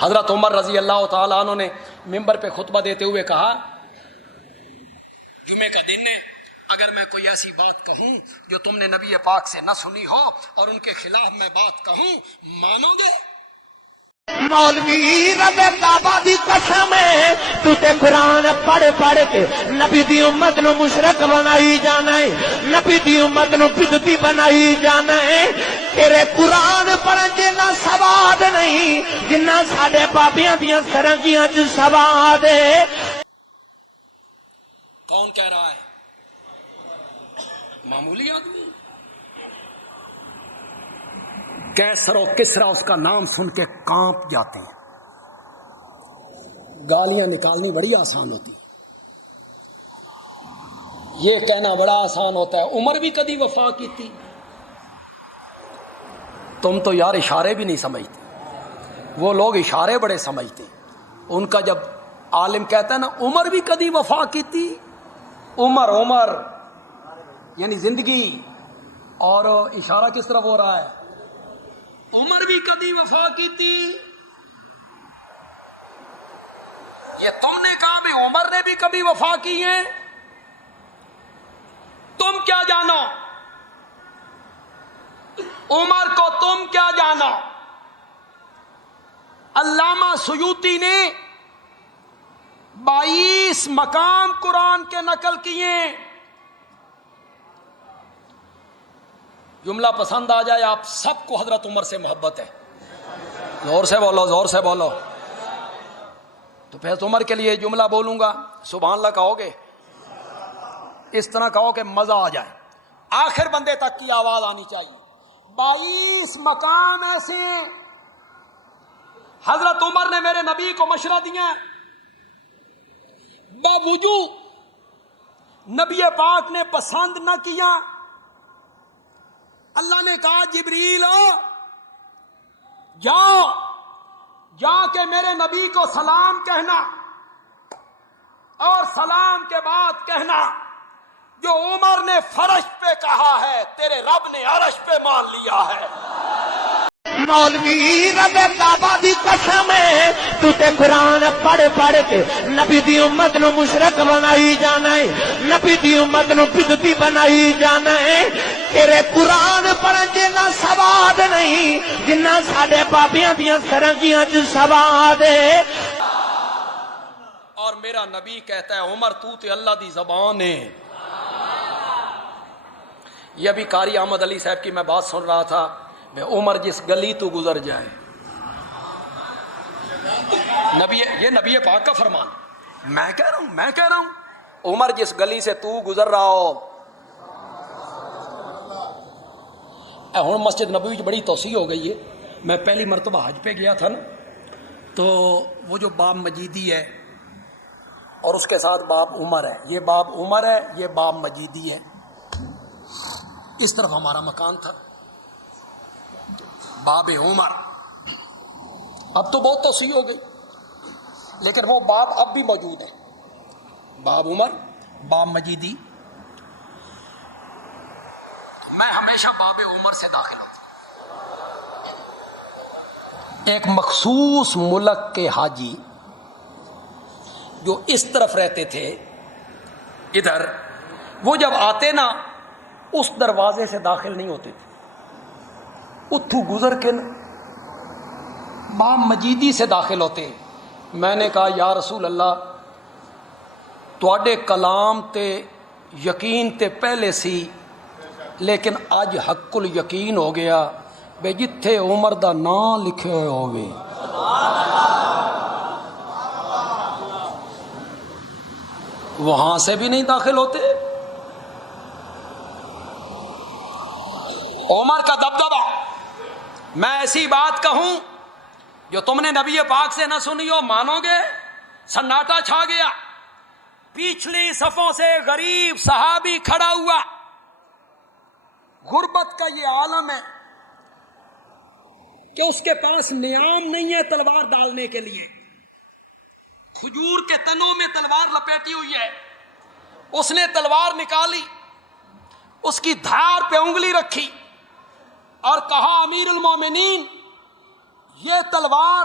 حضرت عمر رضی اللہ تعالیٰ عنہ نے ممبر پہ خطبہ دیتے ہوئے کہا، جمعے کا دن ہے، اگر میں کوئی ایسی بات کہوں جو تم نے نبی پاک سے نہ سنی ہو اور ان کے خلاف میں بات کہوں، مانو گے؟ مولوی رب کعبہ دی قسم ہے، تو تے قرآن پڑھ پڑھ کے نبی دی امت نو مشرک بنائی جانا ہے، نبی دی امت نو بدعتی بنائی جانا ہے۔ تیرے قرآن پڑھن جنہ سواد نہیں جنہ ساڈے بابیاں دیاں سرنگیاں چ سواد ہے۔ کون کہہ رہا ہے؟ معمولی آدمی۔ کیسر و کسرا اس کا نام سن کے کانپ جاتے ہیں۔ گالیاں نکالنی بڑی آسان ہوتی، یہ کہنا بڑا آسان ہوتا ہے۔ عمر بھی کدی وفا کی تھی، تم تو یار اشارے بھی نہیں سمجھتے، وہ لوگ اشارے بڑے سمجھتے۔ ان کا جب عالم کہتا ہے نا عمر بھی کدی وفا کی تھی، عمر یعنی زندگی، اور اشارہ کس طرف ہو رہا ہے؟ عمر بھی کدی وفا کی تھی۔ یہ تم نے کہا بھی عمر نے بھی کبھی وفا کی ہے، تم کیا جانو؟ عمر کو تم کیا جانو؟ علامہ سیوطی نے 22 مقام قرآن کے نقل کیے۔ جملہ پسند آ جائے آپ سب کو حضرت عمر سے محبت ہے، زور سے بولو، زور سے بولو۔ تو پھر عمر کے لیے جملہ بولوں گا، سبحان اللہ کہو گے؟ اس طرح کہو کہ مزہ آ جائے، آخر بندے تک کی آواز آنی چاہیے۔ 22 مقام ایسے ہیں، حضرت عمر نے میرے نبی کو مشورہ دیا، باوجود نبی پاک نے پسند نہ کیا۔ اللہ نے کہا جبریل جا کے میرے نبی کو سلام کہنا، اور سلام کے بعد کہنا جو عمر نے فرش پہ کہا ہے تیرے رب نے عرش پہ مان لیا ہے۔ مولوی رب کعبہ دی قسم ہے، تو تے قرآن پڑھ پڑھ کے نبی دی امت نو مشرک بنائی جانا ہے، نبی دی امت نو بدعتی بنائی جانا ہے۔ تیرے قرآن پڑھن جنہ سواد نہیں جنہ ساڈے بابیاں دیاں سرنگیاں چ سواد ہے۔ اور میرا نبی کہتا ہے عمر تو تے اللہ دی زبان ہے۔ یہ ابھی قاری احمد علی صاحب کی میں بات سن رہا تھا، عمر جس گلی تو گزر جائے، یہ نبی پاک کا فرمان، میں کہہ رہا ہوں عمر جس گلی سے تو گزر رہا ہو۔ ہوں مسجد نبوی بڑی توسیع ہو گئی ہے، میں پہلی مرتبہ حج پہ گیا تھا نا، تو وہ جو باب مجیدی ہے اور اس کے ساتھ باب عمر ہے، یہ باب عمر ہے، یہ باب مجیدی ہے، اس طرف ہمارا مکان تھا، باب عمر۔ اب تو بہت توسیع ہو گئی، لیکن وہ باب اب بھی موجود ہے، باب عمر، باب مجیدی۔ میں ہمیشہ باب عمر سے داخل ہوتا ہوں۔ ایک مخصوص ملک کے حاجی جو اس طرف رہتے تھے ادھر، وہ جب آتے نا اس دروازے سے داخل نہیں ہوتے تھے، اتھو گزر کے نا باب مجیدی سے داخل ہوتے۔ میں نے کہا یا رسول اللہ تواڈے کلام تے یقین تے پہلے سی، لیکن اج حق الیقین ہو گیا بے جتھے عمر دا نام لکھے ہوئے ہوئے وہاں سے بھی نہیں داخل ہوتے۔ عمر کا دبدبہ، میں ایسی بات کہوں جو تم نے نبی پاک سے نہ سنی ہو، مانو گے؟ سناٹا چھا گیا، پچھلی صفوں سے غریب صحابی کھڑا ہوا۔ غربت کا یہ عالم ہے کہ اس کے پاس نیام نہیں ہے تلوار ڈالنے کے لیے، کھجور کے تنوں میں تلوار لپیٹی ہوئی ہے، اس نے تلوار نکالی، اس کی دھار پہ انگلی رکھی اور کہا امیر المومنین یہ تلوار